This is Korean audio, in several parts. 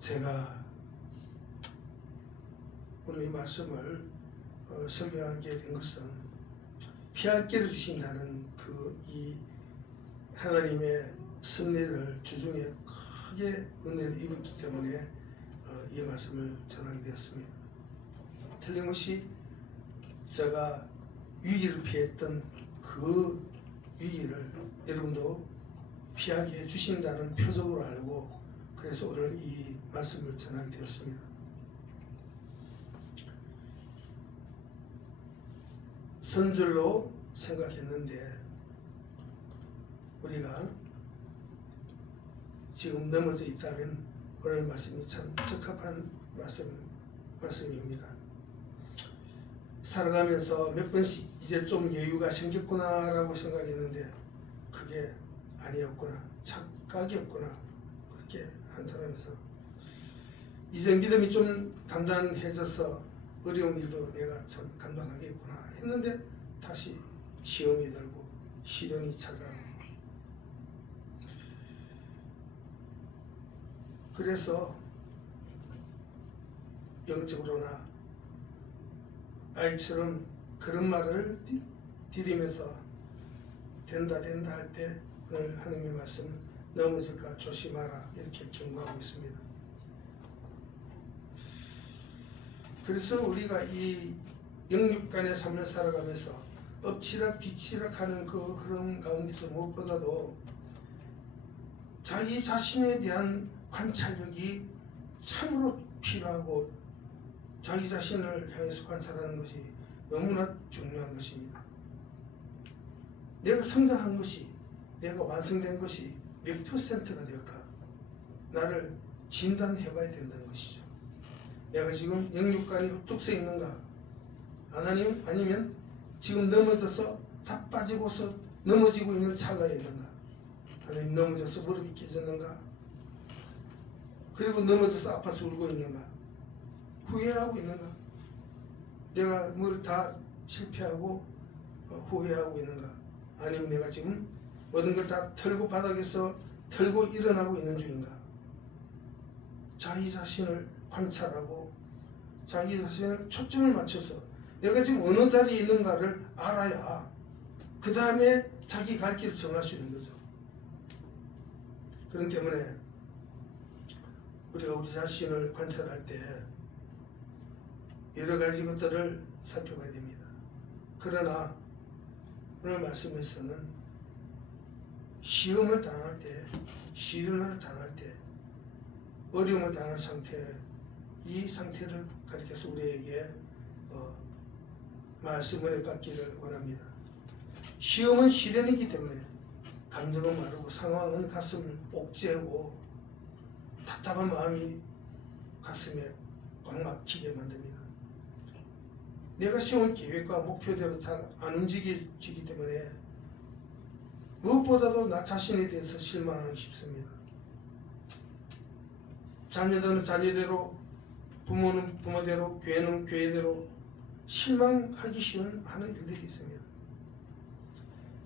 제가 오늘 이 말씀을 설명하게 된 것은 피할 길을 주신다는 이 하나님의 섭리를 주중에 크게 은혜를 입었기 때문에 이 말씀을 전하게 되었습니다. 틀림없이 제가 위기를 피했던 그 위기를 여러분도 피하게 해주신다는 표적으로 알고 그래서 오늘 이 말씀을 전하게 되었습니다. 선절로 생각했는데 우리가 지금 넘어져 있다면 오늘 말씀이 참 적합한 말씀입니다. 살아가면서 몇 번씩 이제 좀 여유가 생겼구나 라고 생각했는데 그게 아니었구나, 착각이었구나 그렇게 한탄하면서 이제 믿음이 좀 단단해져서 어려운 일도 내가 참 감당하겠구나 했는데 다시 시험이 들고 시련이 찾아오고 그래서 영적으로나 아이처럼 그런 말을 디디면서 된다 할 때 오늘 하나님의 말씀 넘어질까 조심하라 이렇게 경고하고 있습니다. 그래서 우리가 이 영육간의 삶을 살아가면서 엎치락 뒤치락 하는 그 흐름 가운데서 무엇보다도 자기 자신에 대한 관찰력이 참으로 필요하고 자기 자신을 향해서 관찰하는 것이 너무나 중요한 것입니다. 내가 성장한 것이, 내가 완성된 것이 몇 %가 될까? 나를 진단해 봐야 된다는 것이죠. 내가 지금 영육간이 흡뚝 서 있는가? 아니면 지금 넘어져서 자빠지고서 넘어지고 있는 찰나에 있는가? 아니면 넘어져서 무릎이 깨졌는가? 그리고 넘어져서 아파서 울고 있는가? 후회하고 있는가? 내가 뭘 다 실패하고 후회하고 있는가? 아니면 내가 지금 모든 걸 다 털고 바닥에서 털고 일어나고 있는 중인가? 자기 자신을 관찰하고 자기 자신을 초점을 맞춰서 내가 지금 어느 자리에 있는가를 알아야 그 다음에 자기 갈 길을 정할 수 있는 거죠. 그렇기 때문에 우리가 우리 자신을 관찰할 때 여러 가지 것들을 살펴봐야 됩니다. 그러나 오늘 말씀에서는 시험을 당할 때, 시련을 당할 때, 어려움을 당한 상태, 이 상태를 가리켜서 우리에게 말씀을 받기를 원합니다. 시험은 시련이기 때문에 감정은 마르고 상황은 가슴을 옥죄고 답답한 마음이 가슴에 꽉 막히게 만듭니다. 내가 세운 계획과 목표대로 잘 안 움직여지기 때문에 무엇보다도 나 자신에 대해서 실망하기 쉽습니다. 자녀들은 자녀대로, 부모는 부모대로, 교회는 교회대로 실망하기 쉬운 많은 일들이 있습니다.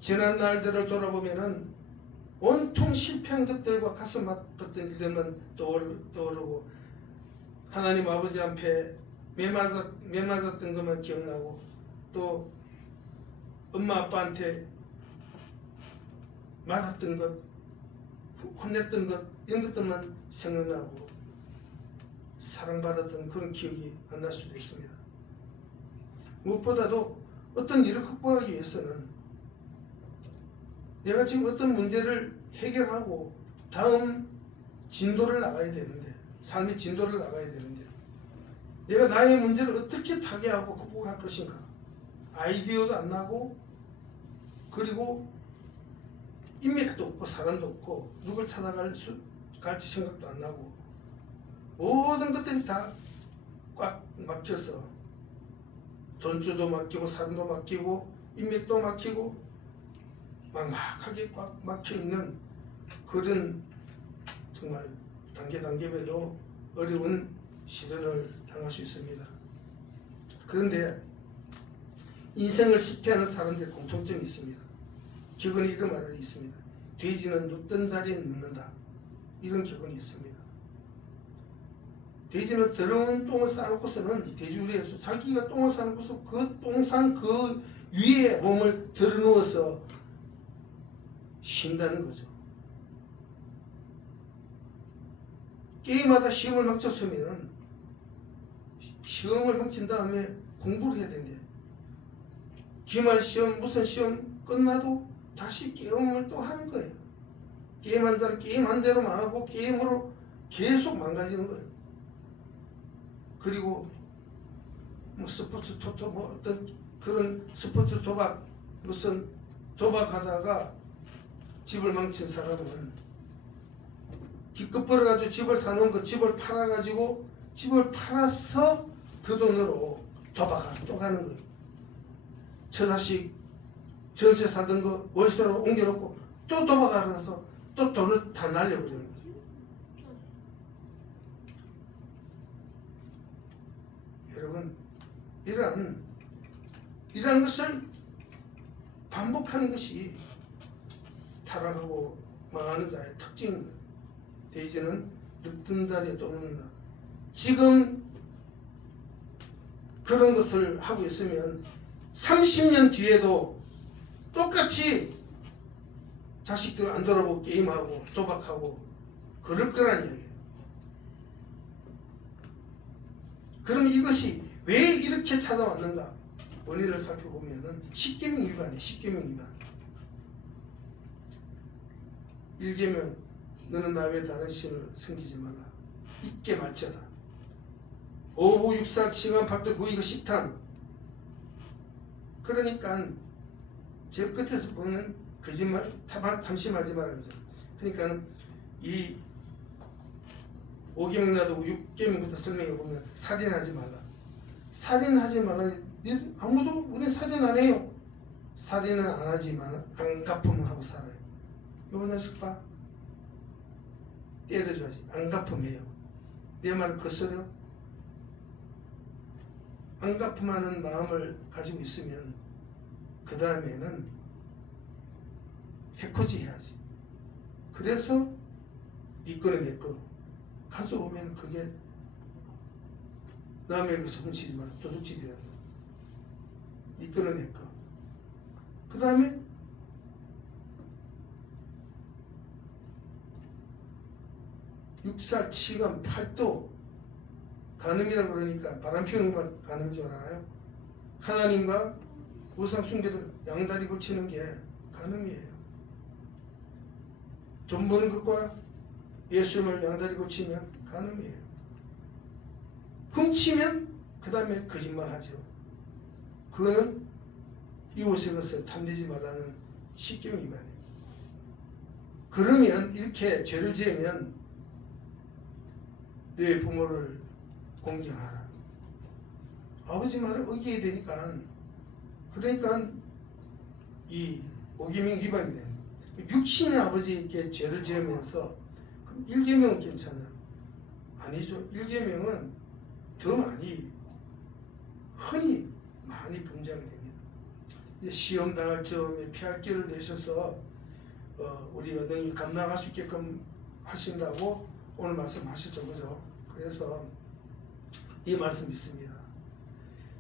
지난 날들을 돌아보면은 온통 실패한 것들과 가슴 아팠던 일들만 떠오르고 하나님 아버지 앞에 매맞았던 것만 기억나고 또 엄마 아빠한테 맞았던 것, 혼냈던 것 이런 것들만 생각나고 사랑받았던 그런 기억이 안 날 수도 있습니다. 무엇보다도 어떤 일을 극복하기 위해서는 내가 지금 어떤 문제를 해결하고 다음 진도를 나가야 되는데 삶의 진도를 나가야 되는데 내가 나의 문제를 어떻게 타개하고 극복할 것인가 아이디어도 안 나고 그리고 인맥도 없고 사람도 없고 누굴 찾아갈지 생각도 안 나고 모든 것들이 다 꽉 막혀서 돈주도 맡기고 사람도 맡기고 인맥도 막히고 막막하게 꽉 막혀있는 그런 정말 단계별로 어려운 시련을 당할 수 있습니다. 그런데 인생을 실패하는 사람들의 공통점이 있습니다. 격언이 이런 말이 있습니다. 돼지는 눕던 자리에 눕는다. 이런 격언이 있습니다. 돼지는 더러운 똥을 싸놓고서는 돼지우리에서 자기가 똥을 싸놓고서 그 똥산 그 위에 몸을 들어누워서 쉰다는 거죠. 게임하다 시험을 망쳤으면 시험을 망친 다음에 공부를 해야 된대. 기말 시험 무슨 시험 끝나도 다시 게임을 또 하는 거예요. 게임한 자는 게임한 대로 망하고 게임으로 계속 망가지는 거예요. 그리고 뭐 스포츠 토토 뭐 어떤 그런 스포츠 도박 무슨 도박하다가 집을 망친 사람은 기껏 벌어가지고 집을 사놓은 거 집을 팔아가지고 집을 팔아서 그 돈으로 도박하러 또 가는 거예요. 저 자식 전세 사던 거 월세로 옮겨놓고 또 도박하러 가서 또 돈을 다 날려버리는 거죠. 여러분 이러한 것을 반복하는 것이 타락하고 망하는 자의 특징입니다. 돼지는 눕던 자리에 또 눕는다. 지금 그런 것을 하고 있으면 30년 뒤에도 똑같이 자식들 안 돌아보고 게임하고 도박하고 그럴 거란 이야기예요. 그럼 이것이 왜 이렇게 찾아왔는가? 원인을 살펴보면은 십계명 위반이에요. 십계명 위반. 1계명 너는 나 외에 다른 신을 섬기지 말라. 있게 말자다. 오부 육살 칭한 밥도 구이가 식탐. 그러니까 제일 끝에서 보면 거짓말 탐심하지 말라 그러죠. 그러니까 이 5계명 놔두고 6계명부터 설명해 보면 살인하지 말라. 살인하지 말라. 아무도 우리는 살인 안 해요. 살인은 안 하지만 안 갚으면 하고 살아요. 요 녀석 봐. 때려줘야지. 안 갚으면 해요. 내 말을 거스려? 안 갚음하는 마음을 가지고 있으면 그 다음에는 해코지 해야지. 그래서 네 거는 내 거 가져오면 그게 남의 것을 훔치지 마라. 도둑질이 되는 거야. 네 거는 내 거. 그 다음에 육살 치감 8도 간음이라 그러니까 바람 피우는 것만 간음인 줄 알아요? 하나님과 우상 숭배를 양다리 걸치는 게 간음이에요. 돈 버는 것과 예수님을 양다리 걸치면 간음이에요. 훔치면 그 다음에 거짓말하죠. 그거는 이웃의 것을 탐내지 말라는 십계명 위반이에요. 그러면 이렇게 죄를 지으면 내 부모를 공경하라. 아버지 말을 어기게 되니까 그러니까 이 5계명 위반이 됩니다. 육신의 아버지께 죄를 지으면서 1계명은 괜찮아요. 아니죠. 1계명은 더 많이 흔히 많이 범죄하게 됩니다. 이제 시험 당할 즈음에 피할 길을 내셔서 우리 어능이 감당할 수 있게끔 하신다고 오늘 말씀하셨죠. 그죠? 그래서 이 말씀 믿습니다.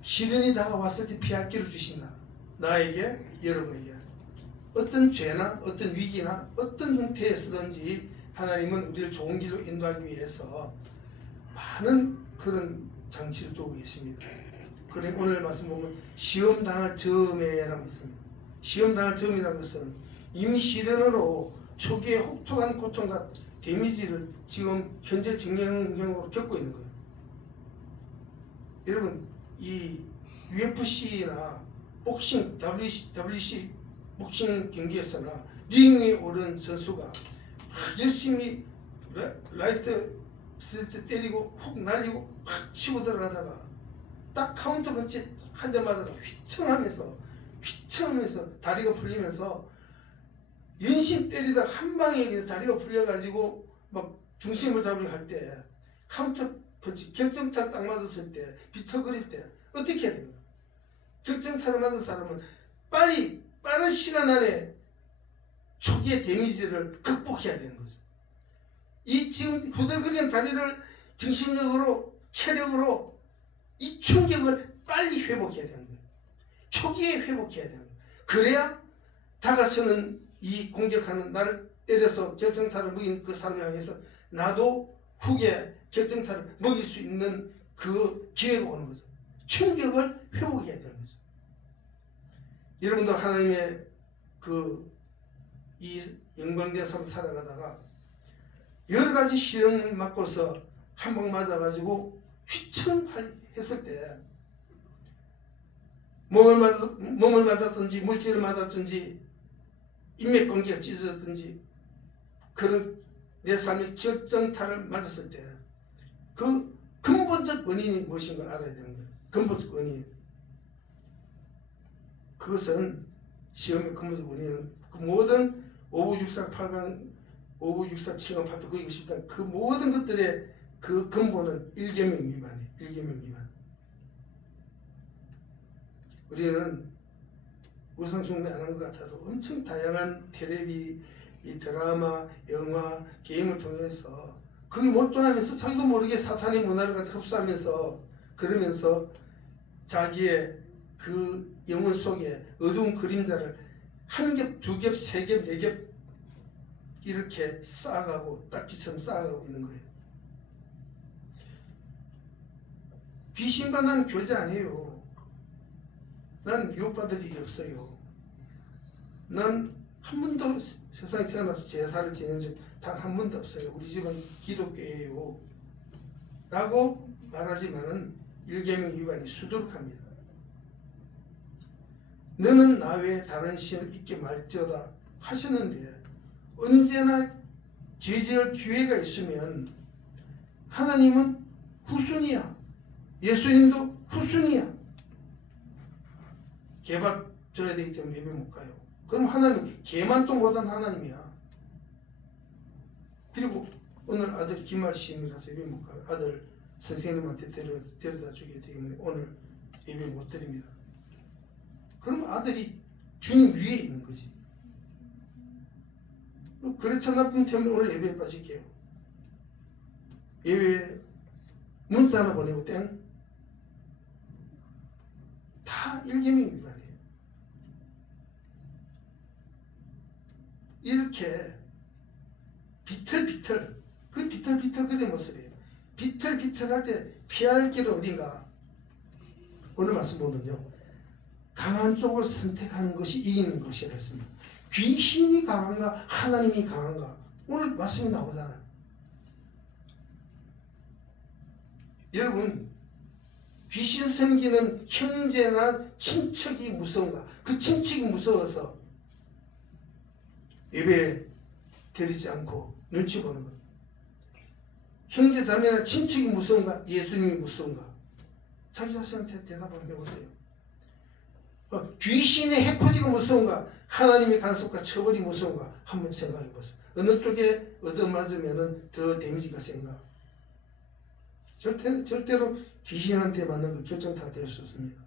시련이 다가왔을 때 피할 길을 주신다. 나에게 여러분에게 어떤 죄나 어떤 위기나 어떤 형태에서든지 하나님은 우리를 좋은 길로 인도하기 위해서 많은 그런 장치를 두고 계십니다. 그래 오늘 말씀 보면 시험 당할 즈음에라고 했습니다. 시험 당할 즈음이라는 것은 이미 시련으로 초기에 혹독한 고통과 데미지를 지금 현재 증명형으로 겪고 있는 거예요. 여러분 이 UFC나 복싱, WC 복싱 경기에서나 링에 오른 선수가 열심히 라이트 스트레이트 때리고 훅 날리고 확 치고 들어가다가 딱 카운터 펀치 한 대 맞아서 휘청하면서 다리가 풀리면서 연신 때리다 한 방에 다리가 풀려가지고 막 중심을 잡으려 할 때 카운터 펀치 결정타 딱 맞았을 때 비터거릴 때 어떻게 해야 됩니까? 결정타를 맞은 사람은 빠른 시간 안에 초기의 데미지를 극복해야 되는 거죠. 이 지금 후들거리는 다리를 정신적으로, 체력으로 이 충격을 빨리 회복해야 되는 거예요. 초기에 회복해야 되는 거예요. 그래야 다가서는 이 공격하는 나를 때려서 결정타를 먹인 그 사람을 향해서 나도 후에 결정타를 먹일 수 있는 그 기회가 오는 거죠. 충격을 회복해야 되는 거죠. 여러분도 하나님의 이 영광된 삶을 살아가다가 여러 가지 시련을 맞고서 한 방 맞아가지고 휘청했을 때 몸을 맞았든지 물질을 맞았든지 인맥관계가 찢어졌든지 그런 내 삶의 결정타를 맞았을 때 그 근본적 원인이 무엇인 걸 알아야 되는 거예요. 근본적 원인. 그것은 시험의 근본적 원인은 그 모든 5부육사 8강 5부육사 7강 8도 9강 10강 그 모든 것들의 그 근본은 일계명 위반이에요. 일계명 위반. 우리는 우상숭배 안 한 것 같아도 엄청 다양한 텔레비, 이 드라마, 영화, 게임을 통해서 그게 몰두하면서 자기도 모르게 사탄의 문화를 흡수하면서 그러면서 자기의 그 영혼 속에 어두운 그림자를 한 겹, 두 겹, 세 겹, 네 겹 이렇게 쌓아가고 딱지처럼 쌓아가고 있는 거예요. 귀신과 난 교제 안 해요. 난 유혹받을 일이 없어요. 난 한 번도 세상에 태어나서 제사를 지낸 적 단 한 번도 없어요. 우리 집은 기독교예요. 라고 말하지만은 일계명 위반이 수두룩합니다. 너는 나 외에 다른 신을 있게 말지어다 하셨는데 언제나 죄지을 기회가 있으면 하나님은 후순이야. 예수님도 후순이야. 개밥 줘야 되기 때문에 예배 못 가요. 그럼 하나님 개만 또 못한 하나님이야. 그리고 오늘 아들 기말 시험이라서 예배 못 가요. 아들 선생님한테 데려다 주기 때문에 오늘 예배 못 드립니다. 그럼 아들이 주님 위에 있는 거지. 그렇지 않나 때문에 오늘 예배에 빠질게요. 예배에 문자 하나 보내고 땡. 다 일계명 위반이에요. 이렇게 비틀비틀 그 비틀비틀 그런 모습이에요. 비틀비틀 할 때 피할 길은 어딘가? 오늘 말씀 보면요. 강한 쪽을 선택하는 것이 이기는 것이라 했습니다. 귀신이 강한가 하나님이 강한가? 오늘 말씀이 나오잖아요. 여러분 귀신 섬기는 형제나 친척이 무서운가? 그 친척이 무서워서 예배에 드리지 않고 눈치 보는 것. 형제 자매나 친척이 무서운가? 예수님이 무서운가? 자기 자신한테 대답 한번 해보세요. 귀신의 해코지가 무서운가? 하나님의 간섭과 처벌이 무서운가? 한번 생각해 보세요. 어느 쪽에 얻어맞으면 더 데미지가 센가? 절대로 귀신한테 맞는 그 결정타가 될 수 없습니다.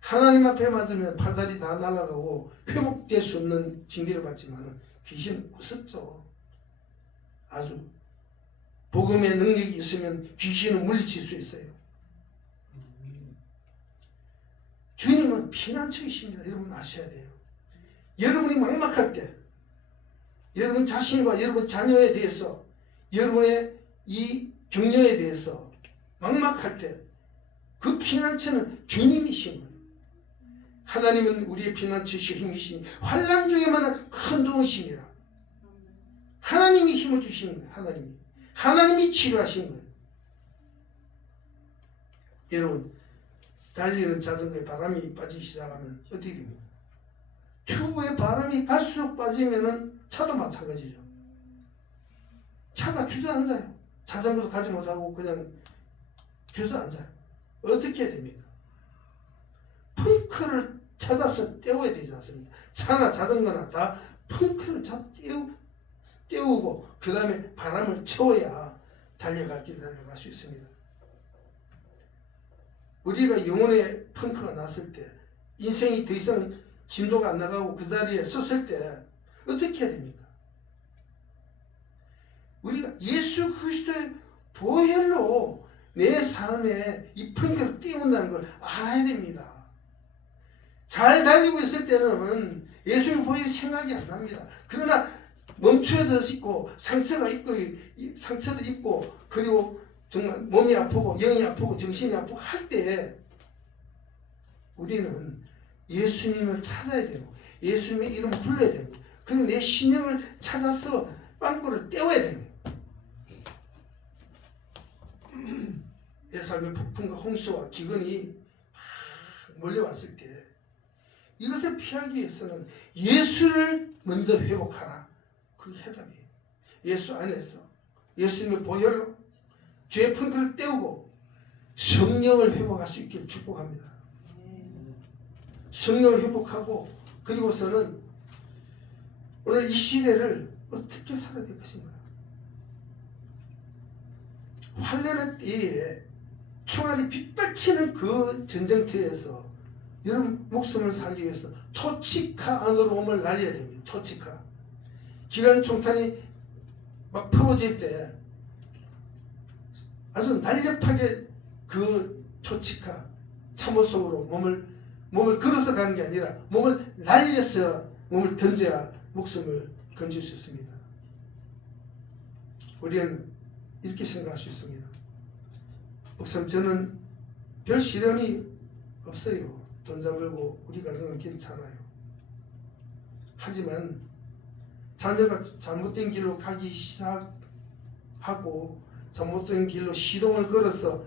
하나님 앞에 맞으면 팔다리 다 날아가고 회복될 수 없는 징계를 받지만 귀신은 무섭죠. 아주 복음의 능력이 있으면 귀신은 물리칠 수 있어요. 주님은 피난처이십니다. 여러분 아셔야 돼요. 여러분이 막막할 때 여러분 자신과 여러분 자녀에 대해서 여러분의 이 격려에 대해서 막막할 때 그 피난처는 주님이신 거예요. 하나님은 우리의 피난처시오 힘이시니 환난 중에만은 큰 도우심이라. 하나님이 힘을 주시는 거예요. 하나님이 치료하시는 거예요. 여러분 달리는 자전거에 바람이 빠지기 시작하면 어떻게 됩니까? 튜브에 바람이 갈수록 빠지면은 차도 마찬가지죠. 차가 주저앉아요. 자전거도 가지 못하고 그냥 주저앉아요. 어떻게 해야 됩니까? 펑크를 찾아서 떼워야 되지 않습니까? 차나 자전거나 다 펑크를 떼우고 그 다음에 바람을 채워야 달려갈 길 달려갈 수 있습니다. 우리가 영혼의 펑크가 났을 때 인생이 더 이상 진도가 안 나가고 그 자리에 섰을 때 어떻게 해야 됩니까? 우리가 예수 그리스도의 보혈로 내 삶에 이 펑크를 띄운다는 걸 알아야 됩니다. 잘 달리고 있을 때는 예수님 보혈이 생각이 안 납니다. 그러나 멈춰져 있고 상처가 있고 상처를 입고 그리고 정말 몸이 아프고 영이 아프고 정신이 아프고 할 때 우리는 예수님을 찾아야 되고 예수님의 이름을 불러야 되고 그리고 내 신령을 찾아서 빵꾸를 떼어야 되는 내 삶의 폭풍과 홍수와 기근이 막 몰려왔을 때 이것을 피하기 위해서는 예수를 먼저 회복하라. 그게 해답이에요. 예수 안에서 예수님의 보혈로 죄의 펑크를 떼우고 성령을 회복할 수 있기를 축복합니다. 성령을 회복하고 그리고서는 오늘 이 시대를 어떻게 살아야 될 것인가. 환란의 때에 총알이 빗발치는 그 전쟁터에서 여러분 목숨을 살기 위해서 토치카 안으로 몸을 날려야 됩니다. 토치카. 기관 총탄이 막 퍼부어질 때 아주 날렵하게 그 토치카 참호 속으로 몸을 걸어서 가는 게 아니라 몸을 날려서 몸을 던져야 목숨을 건질 수 있습니다. 우리는 이렇게 생각할 수 있습니다. 목사님, 저는 별 시련이 없어요. 돈 잘 벌고 우리 가정은 괜찮아요. 하지만 자녀가 잘못된 길로 가기 시작하고 잘못된 길로 시동을 걸어서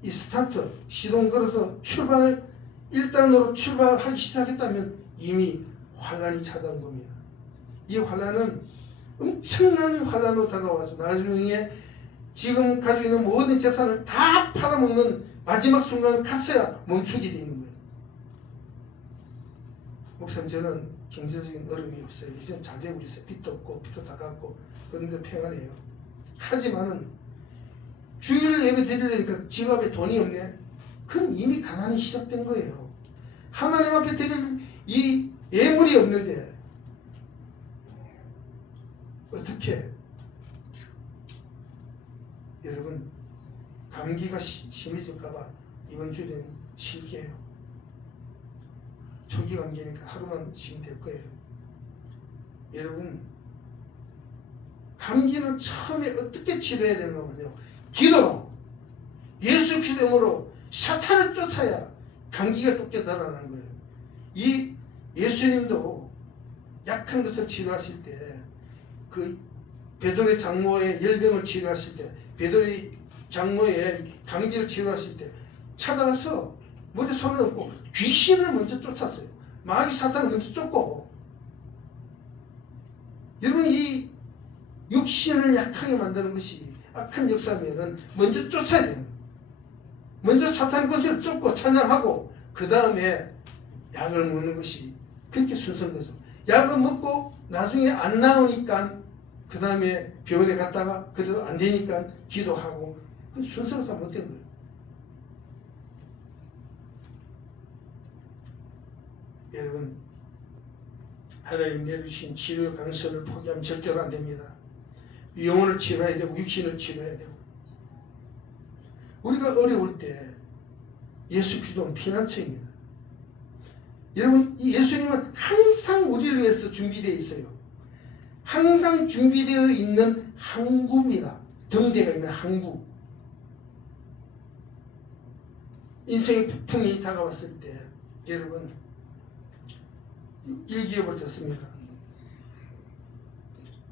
이 스타트 시동 걸어서 출발을 1단으로 출발하기 시작했다면 이미 환란이 찾아온 겁니다. 이 환란은 엄청난 환란으로 다가와서 나중에 지금 가지고 있는 모든 재산을 다 팔아먹는 마지막 순간을 갔어야 멈추게 되는 거예요. 목사님, 저는 경제적인 어려움이 없어요. 이제 잘 되고 있어요. 빚도 없고 빚도 다 갚고 그런데 평안해요. 하지만은 주일 예배 드리려니까 지갑에 돈이 없네. 그럼 이미 가난이 시작된 거예요. 하나님 앞에 드릴 이 예물이 없는데 어떻게 여러분 감기가 심해질까봐 이번 주에는 쉴게요. 초기 감기니까 하루만 쉬면 될 거예요. 여러분 감기는 처음에 어떻게 치료해야 되는 거면요, 기도, 예수 기도로 사탄을 쫓아야 감기가 쫓겨달라는 거예요. 이 예수님도 약한 것을 치료하실 때 그 베드로의 장모의 열병을 치료하실 때 베드로의 장모의 감기를 치료하실 때 찾아가서 머리에 손을 얹고 귀신을 먼저 쫓았어요. 마귀 사탄을 먼저 쫓고 여러분 이 육신을 약하게 만드는 것이 악한 역사면은 먼저 쫓아야 됩니다. 먼저 사탄 것을 쫓고 찬양하고 그 다음에 약을 먹는 것이 그렇게 순서인 거죠. 약을 먹고 나중에 안 나오니까 그 다음에 병원에 갔다가 그래도 안 되니까 기도하고 그 순서가 잘못된 거예요. 여러분 하나님 내주신 치료 강선을 포기하면 절대로 안 됩니다. 영혼을 치료해야 되고 육신을 치료해야 되고 우리가 어려울 때 예수 그리스도는 피난처입니다. 여러분 이 예수님은 항상 우리를 위해서 준비되어 있어요. 항상 준비되어 있는 항구입니다. 등대가 있는 항구. 인생의 폭풍이 다가왔을 때 여러분 일기예보를 듣습니다.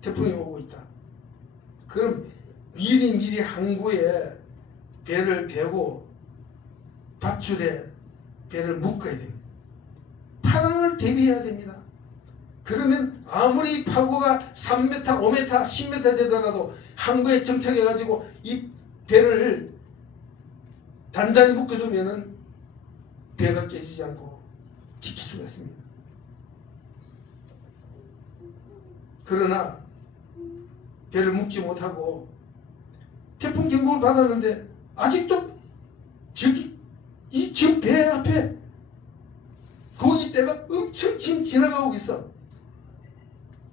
태풍이 오고 있다. 그럼 미리 항구에 배를 대고 밧줄에 배를 묶어야 됩니다. 파랑을 대비해야 됩니다. 그러면 아무리 파고가 3m, 5m, 10m 되더라도 항구에 정착해가지고 이 배를 단단히 묶어두면은 배가 깨지지 않고 지킬 수가 있습니다. 그러나 배를 묶지 못하고 태풍 경보를 받았는데 아직도 저기 이 지금 배 앞에 고깃대가 엄청 지금 지나가고 있어.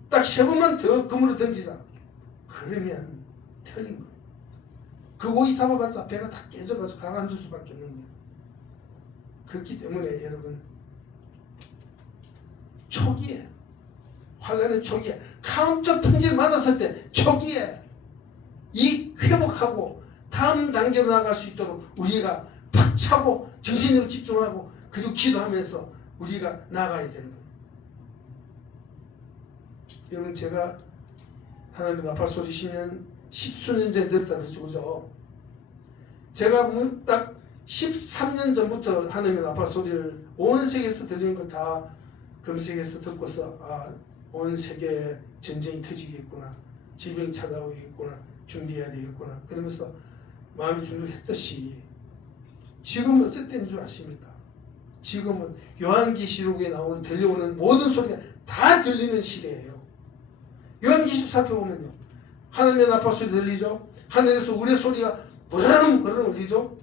딱 3번만 더 그물을 던지자. 그러면 틀린 거예요. 그 고기 잡아봤자 배가 다 깨져가지고 가라앉을 수밖에 없는 거예요. 그렇기 때문에 여러분, 초기에, 환란의 초기에, 카운터 통제를 받았을 때 초기에 이 회복하고 다음 단계로 나아갈 수 있도록 우리가 박차고 정신력을 집중하고 그리고 기도하면서 우리가 나아가야 되는 거예요. 여러분, 제가 하나님 나팔 소리 10수년 전에 들었다 그랬죠, 그죠? 제가 딱 13년 전부터 하나님의 나팔 소리를 온 세계에서 들리는 걸 다 검색해서 듣고서, 온 세계에 전쟁이 터지겠구나, 질병이 찾아오겠구나, 준비해야 되겠구나, 그러면서 마음의 준비를 했듯이 지금은 어쨌든 줄 아십니까? 지금은 요한계시록에 들려오는 모든 소리가 다 들리는 시대예요. 요한계시록 살펴보면요, 하나님의 나팔 소리 들리죠? 하늘에서 우레 소리가 부르릉 부르릉 울리죠?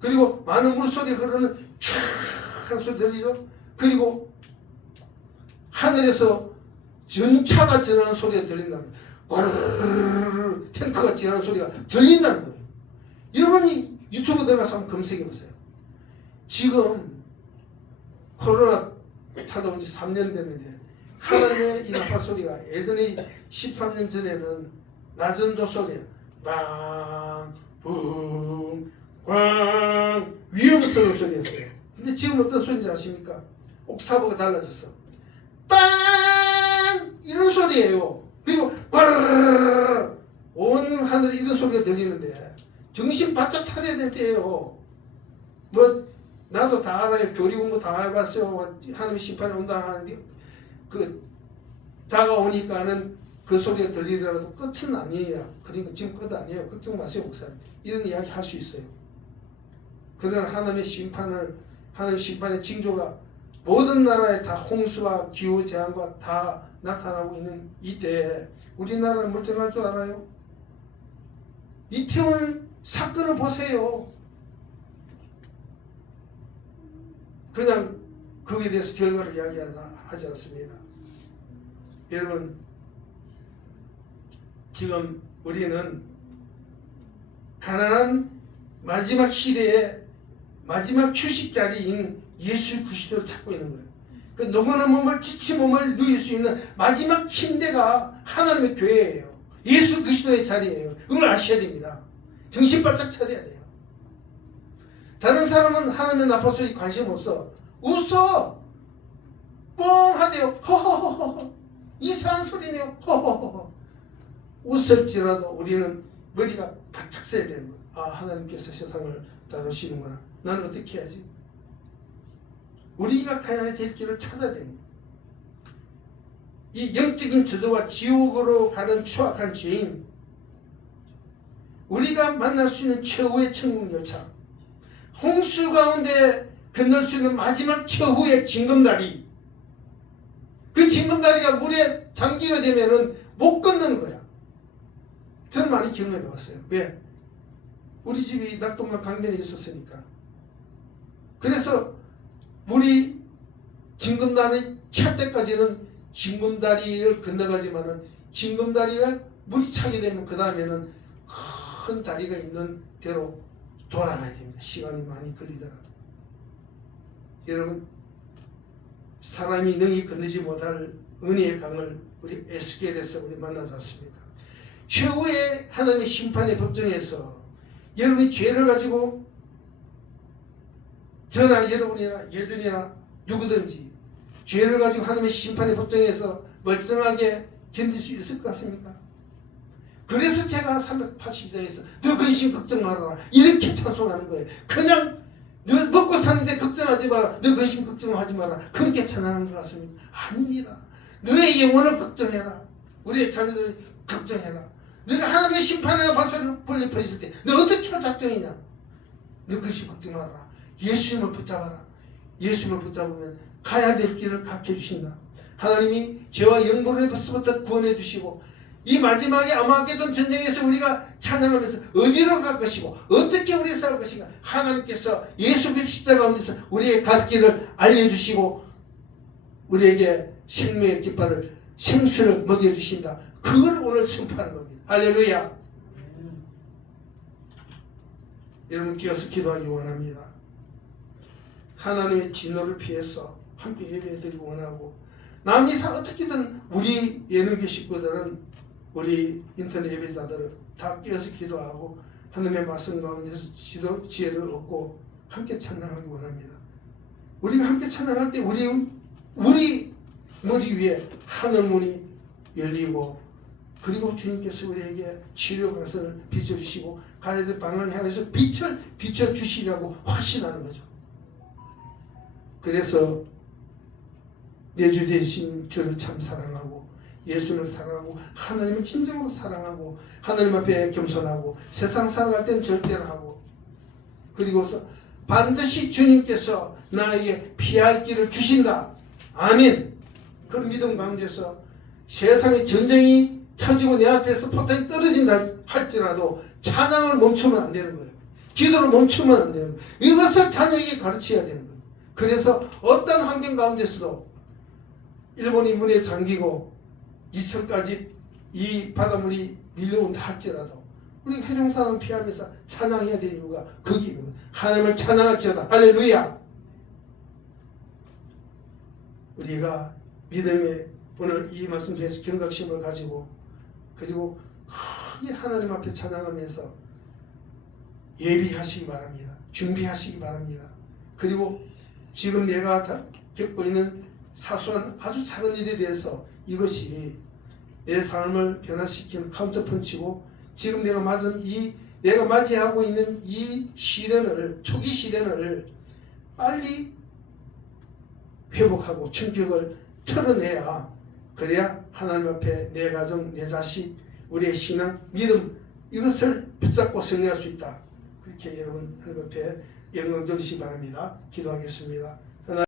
그리고 많은 물소리 흐르는 촤악 하는 소리 들리죠? 그리고 하늘에서 전차가 지나는 소리가 들린다는 거예요. 탱크가 지나는 소리가 들린다는 거예요. 여러분이 유튜브 들어가서 한번 검색해 보세요. 지금 코로나 찾아온 지 3년 됐는데 하나님의 이 나팔 소리가 예전에 13년 전에는 낮은도 소리 빵, 붕, 광 위험스러운 소리였어요. 근데 지금 어떤 소리인지 아십니까? 옥타브가 달라졌어. 빵! 이런 소리예요. 그리고 꽈르르르 온 하늘에 이런 소리가 들리는데 정신 바짝 차려야 될 때예요. 뭐 나도 다 알아요. 교리 공부 다 해봤어요. 하나님 심판이 온다 하는데 그 다가오니까는 그 소리가 들리더라도 끝은 아니에요. 그러니까 지금 끝 아니에요. 걱정 마세요, 목사님. 이런 이야기 할 수 있어요. 그러나 하나님의 심판의 징조가 모든 나라에 다 홍수와 기후 재앙과 다 나타나고 있는 이때에 우리나라는 멀쩡할 줄 알아요? 이태원 사건을 보세요. 그냥 거기에 대해서 결과를 이야기하지 않습니다. 여러분, 지금 우리는 가난한 마지막 시대의 마지막 휴식 자리인 예수 그리스도를 찾고 있는 거예요. 그 노곤한 몸을 지친 몸을 누일 수 있는 마지막 침대가 하나님의 교회예요. 예수 그리스도의 자리예요. 그걸 아셔야 됩니다. 정신 바짝 차려야 돼요. 다른 사람은 하나님의 나팔 소리 관심 없어. 웃어. 뻥 하대요. 허허허허. 이상한 소리네요. 허허허허. 웃을지라도 우리는 머리가 바짝 서야 되는 거예요. 하나님께서 세상을 다루시는구나. 나는 어떻게 해야지? 우리가 가야 될 길을 찾아야 됩니다. 이 영적인 저주와 지옥으로 가는 추악한 죄인, 우리가 만날 수 있는 최후의 천국 열차, 홍수 가운데 건널 수 있는 마지막 최후의 징검다리, 그 징검다리가 물에 잠기게 되면은 못 건너는 거야. 저는 많이 경험해 봤어요. 왜? 우리 집이 낙동강 강변에 있었으니까. 그래서 물이 징검다리 찰 때까지는 징검다리를 건너가지만은 징검다리가 물이 차게 되면 그 다음에는 큰 다리가 있는 데로 돌아가야 됩니다. 시간이 많이 걸리더라도. 여러분, 사람이 능히 건너지 못할 은혜의 강을 우리 에스겔에서 우리 만나지 않습니까? 최후의 하나님의 심판의 법정에서 여러분이 죄를 가지고 저나 여러분이나 예전이나 누구든지 죄를 가지고 하나님의 심판의 법정에서 멀쩡하게 견딜 수 있을 것 같습니까? 그래서 제가 380장에서 너 근심 걱정 말아라 이렇게 찬송하는 거예요. 그냥 너 먹고 사는데 걱정하지 마라, 너 근심 걱정하지 마라 그렇게 찬양하는 것 같습니까? 아닙니다. 너의 영혼을 걱정해라. 우리의 자녀들을 걱정해라. 너가 하나님의 심판에 바소리 벌리 퍼졌을 때 너 어떻게 할 작정이냐? 너 근심 걱정 말아라. 예수님을 붙잡아라. 예수님을 붙잡으면 가야 될 길을 가르쳐 주신다. 하나님이 죄와 영광에서부터 구원해 주시고 이 마지막에 아마겟돈 전쟁에서 우리가 찬양하면서 어디로 갈 것이고 어떻게 우리가 살 것인가 하나님께서 예수 그리스도 십자가 가운데서 우리의 갈 길을 알려주시고 우리에게 생명의 깃발을 생수를 먹여주신다. 그걸 오늘 선포하는 겁니다. 할렐루야. 여러분 끼어서 기도하기 원합니다. 하나님의 진노를 피해서 함께 예배드리기 원하고, 남이 사 어떻게든 우리 예능계 식구들은, 우리 인터넷 예배자들은 다 끼어서 기도하고 하나님의 말씀 가운데서 지혜를 얻고 함께 찬양하기 원합니다. 우리가 함께 찬양할 때 우리 머리 위에 하늘 문이 열리고, 그리고 주님께서 우리에게 치료 가선을 비춰주시고 가야 될 방향을 향해서 빛을 비춰주시라고 확신하는 거죠. 그래서 내 주 되신 주를 참 사랑하고, 예수를 사랑하고, 하나님을 진정으로 사랑하고, 하나님 앞에 겸손하고, 세상 사랑할 때는 절대로 하고, 그리고서 반드시 주님께서 나에게 피할 길을 주신다. 아멘. 그런 믿음 가운데서 세상의 전쟁이 터지고 내 앞에서 포탄이 떨어진다 할지라도 찬양을 멈추면 안 되는 거예요. 기도를 멈추면 안 되는 거예요. 이것을 자녀에게 가르쳐야 되는 거예요. 그래서 어떤 환경 가운데서도 일본이 문에 잠기고 이천까지 이 바닷물이 밀려온다 할지라도 우리가 해룡산을 피하면서 찬양해야 되는 이유가 거기거든. 하나님을 찬양할지어다. 할렐루야. 우리가 믿음의 오늘 이 말씀 대해서 경각심을 가지고, 그리고 크게 하나님 앞에 찬양하면서 예비하시기 바랍니다. 준비하시기 바랍니다. 그리고 지금 내가 겪고 있는 사소한 아주 작은 일에 대해서 이것이 내 삶을 변화시키는 카운터펀치고, 지금 내가 맞이하고 있는 이 초기 시련을 빨리 회복하고 충격을 털어내야, 그래야 하나님 앞에 내 가정, 내 자식, 우리의 신앙, 믿음, 이것을 붙잡고 승리할 수 있다. 그렇게 여러분 하나님 앞에 영광 돌리시기 바랍니다. 기도하겠습니다.